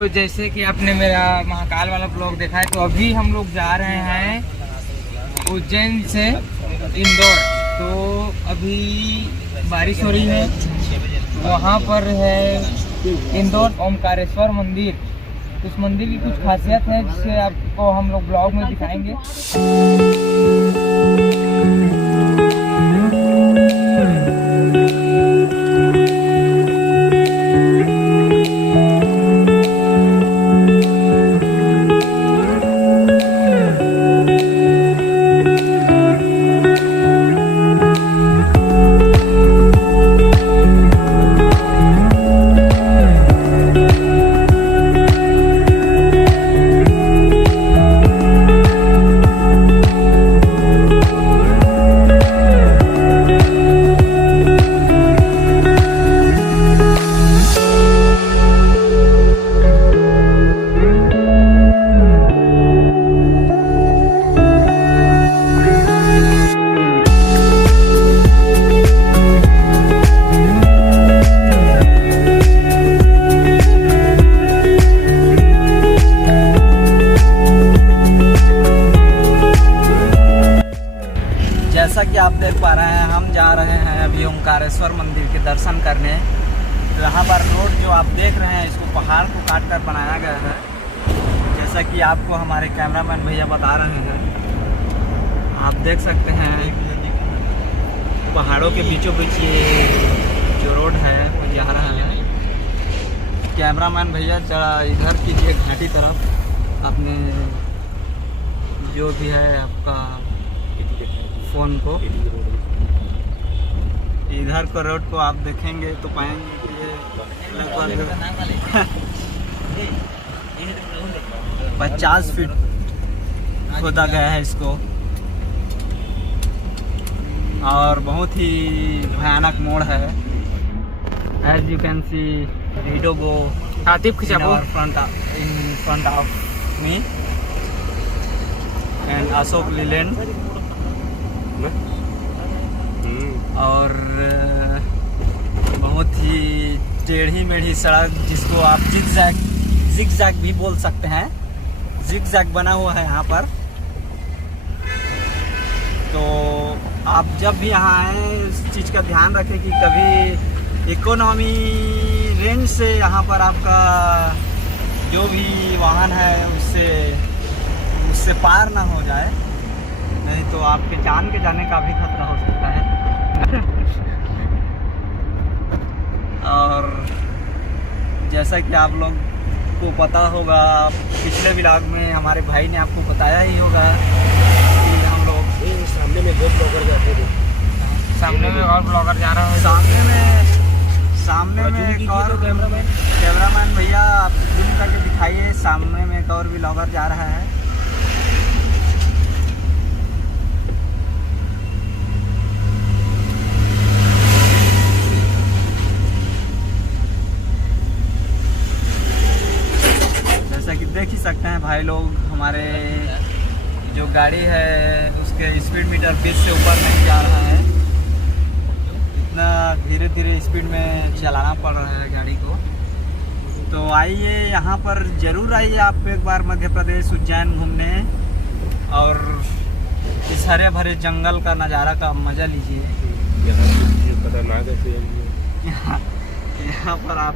तो जैसे कि आपने मेरा महाकाल वाला ब्लॉग देखा है, तो अभी हम लोग जा रहे हैं उज्जैन से इंदौर। तो अभी बारिश हो रही है, वहाँ पर है इंदौर ओमकारेश्वर मंदिर। उस मंदिर की कुछ खासियत है जिसे आपको हम लोग ब्लॉग में दिखाएंगे। जैसा कि आप देख पा रहे हैं, हम जा रहे हैं अभी ओमकारेश्वर मंदिर के दर्शन करने। तो यहाँ पर रोड जो आप देख रहे हैं, इसको पहाड़ को काट कर बनाया गया है, जैसा कि आपको हमारे कैमरामैन भैया बता रहे हैं। आप देख सकते हैं पहाड़ों के बीचों बीच ये जो रोड है वो जा रहा है। कैमरामैन भैया जरा इधर कीजिए घाटी तरफ अपने जो भी है आपका फ़ोन को। इधर को रोड को आप देखेंगे तो पाएंगे कि ये लगभग 50 फीट खोदा गया है इसको, और बहुत ही भयानक मोड़ है। As you can see video in front of me and Ashok Leyland. और बहुत ही टेढ़ी मेढ़ी सड़क, जिसको आप जिगजैग भी बोल सकते हैं। जिगजैग बना हुआ है यहाँ पर। तो आप जब भी यहाँ आए इस चीज़ का ध्यान रखें कि कभी इकोनॉमी रेंज से यहाँ पर आपका जो भी वाहन है उससे पार ना हो जाए, नहीं तो आपके जान के जाने का भी खतरा हो सकता है। और जैसा कि आप लोग को पता होगा, पिछले व्लॉग में हमारे भाई ने आपको बताया ही होगा कि हम लोग सामने में दो ब्लॉगर जाते थे, सामने में और ब्लॉगर जा रहा है, सामने में एक और कैमरामैन भैया आप जूम करके दिखाइए, सामने में एक और ब्लॉगर जा रहा है। देख ही सकते हैं भाई लोग, हमारे जो गाड़ी है उसके स्पीड मीटर 20 से ऊपर नहीं जा रहा है। इतना धीरे धीरे स्पीड में चलाना पड़ रहा है गाड़ी को। तो आइए यहाँ पर ज़रूर आइए आप एक बार मध्य प्रदेश उज्जैन घूमने, और इस हरे भरे जंगल का नज़ारा का मज़ा लीजिए। यहाँ पर आप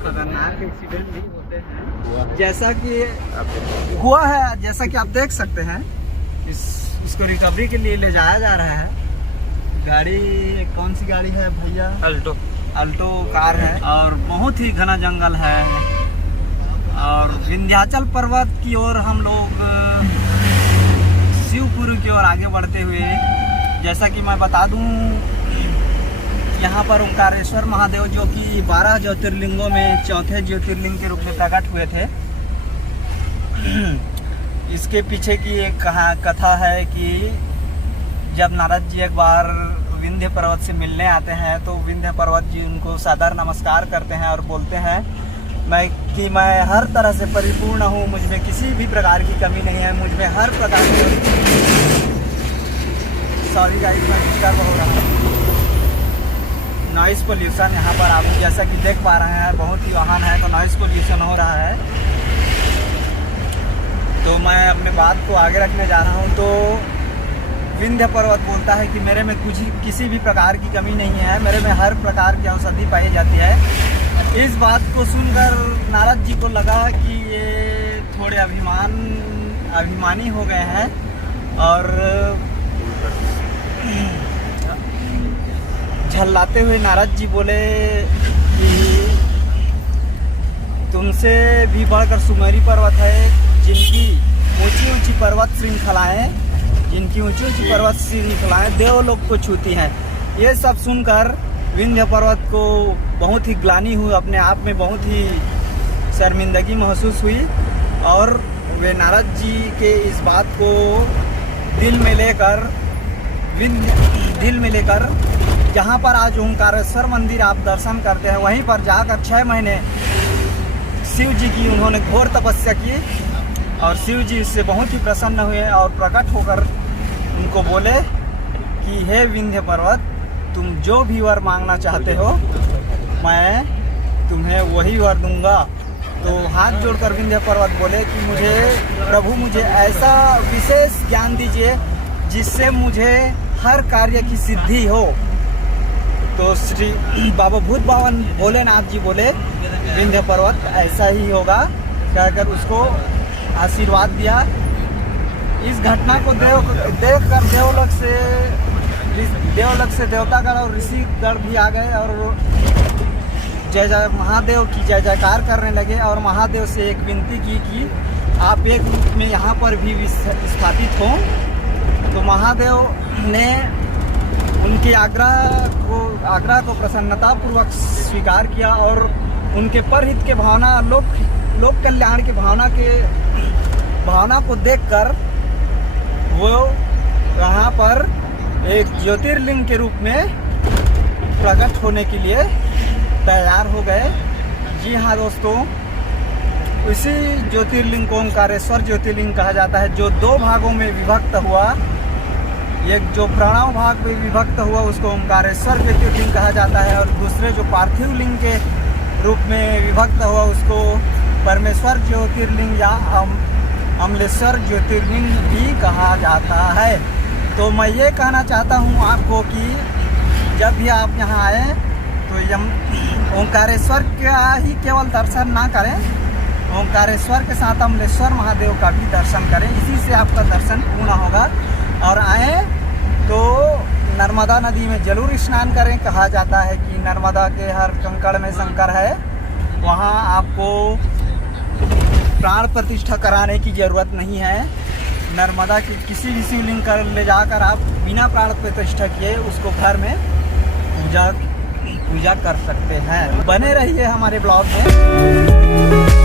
खतरनाक एक्सीडेंट भी होते हैं, जैसा कि हुआ है, जैसा कि आप देख सकते हैं। इसको रिकवरी के लिए ले जाया जा रहा है। गाड़ी कौन सी गाड़ी है भैया? अल्टो कार है, और बहुत ही घना जंगल है। और विंध्याचल पर्वत की ओर हम लोग शिवपुरी की ओर आगे बढ़ते हुए, जैसा कि मैं बता दूं, यहाँ पर ओमकारेश्वर महादेव जो कि 12 ज्योतिर्लिंगों में चौथे ज्योतिर्लिंग के रूप में प्रकट हुए थे। इसके पीछे की एक कथा है कि जब नारद जी एक बार विंध्य पर्वत से मिलने आते हैं, तो विंध्य पर्वत जी उनको सादर नमस्कार करते हैं और बोलते हैं मैं हर तरह से परिपूर्ण हूँ, मुझ में किसी भी प्रकार की कमी नहीं है, मुझ में हर प्रकार की। सॉरी गाइस, मैं डिस्टर्ब हो रहा हूँ। नॉइज़ पोल्यूशन यहाँ पर आप जैसा कि देख पा रहे हैं, बहुत ही वाहन है तो नॉइज़ पोल्यूशन हो रहा है। बात को आगे रखने जा रहा हूँ तो विंध्य पर्वत बोलता है कि मेरे में किसी भी प्रकार की कमी नहीं है, मेरे में हर प्रकार की औषधि पाई जाती है। इस बात को सुनकर नारद जी को लगा कि ये थोड़े अभिमानी हो गए हैं और झल्लाते हुए नारद जी बोले कि तुमसे भी बढ़कर सुमेरी पर्वत है, जिनकी ऊंची ऊंची पर्वत श्रृंखलाएं देवलोक को छूती हैं। ये सब सुनकर विंध्य पर्वत को बहुत ही ग्लानि हुई, अपने आप में बहुत ही शर्मिंदगी महसूस हुई और वे नारद जी के इस बात को दिल में लेकर जहाँ पर आज ओंकारेश्वर मंदिर आप दर्शन करते हैं, वहीं पर जाकर 6 महीने शिव जी की उन्होंने घोर तपस्या की और शिव जी इससे बहुत ही प्रसन्न हुए और प्रकट होकर उनको बोले कि हे विंध्य पर्वत, तुम जो भी वर मांगना चाहते हो मैं तुम्हें वही वर दूंगा। तो हाथ जोड़कर विंध्य पर्वत बोले कि मुझे ऐसा विशेष ज्ञान दीजिए जिससे मुझे हर कार्य की सिद्धि हो। तो श्री बाबा भूत बावन भोलेनाथ जी बोले विंध्य पर्वत ऐसा ही होगा, कहकर उसको आशीर्वाद दिया। इस घटना को देखकर देवलोक से देवतागण और ऋषिगण भी आ गए और जय जय महादेव की जय जयकार करने लगे और महादेव से एक विनती की कि आप एक रूप में यहाँ पर भी स्थापित हों। तो महादेव ने उनके आग्रह को प्रसन्नतापूर्वक स्वीकार किया और उनके परहित के भावना लोक कल्याण की भावना को देखकर वो यहाँ पर एक ज्योतिर्लिंग के रूप में प्रकट होने के लिए तैयार हो गए। जी हाँ दोस्तों, इसी ज्योतिर्लिंग को ओंकारेश्वर ज्योतिर्लिंग कहा जाता है, जो 2 भागों में विभक्त हुआ। एक जो प्रणव भाग में विभक्त हुआ उसको ओंकारेश्वर ज्योतिर्लिंग कहा जाता है और दूसरे जो पार्थिव लिंग के रूप में विभक्त हुआ उसको परमेश्वर ज्योतिर्लिंग या अमलेश्वर ज्योतिर्लिंग भी कहा जाता है। तो मैं ये कहना चाहता हूँ आपको कि जब भी आप यहाँ आए तो ओंकारेश्वर का ही केवल दर्शन ना करें, ओंकारेश्वर के साथ अमलेश्वर महादेव का भी दर्शन करें, इसी से आपका दर्शन पूर्ण होगा। और आए तो नर्मदा नदी में जरूर स्नान करें। कहा जाता है कि नर्मदा के हर कंकड़ में शंकर है, वहाँ आपको प्राण प्रतिष्ठा कराने की ज़रूरत नहीं है। नर्मदा के किसी भी शिवलिंग कर ले जाकर आप बिना प्राण प्रतिष्ठा किए उसको घर में पूजा कर सकते हैं। बने रहिए हमारे ब्लॉग में।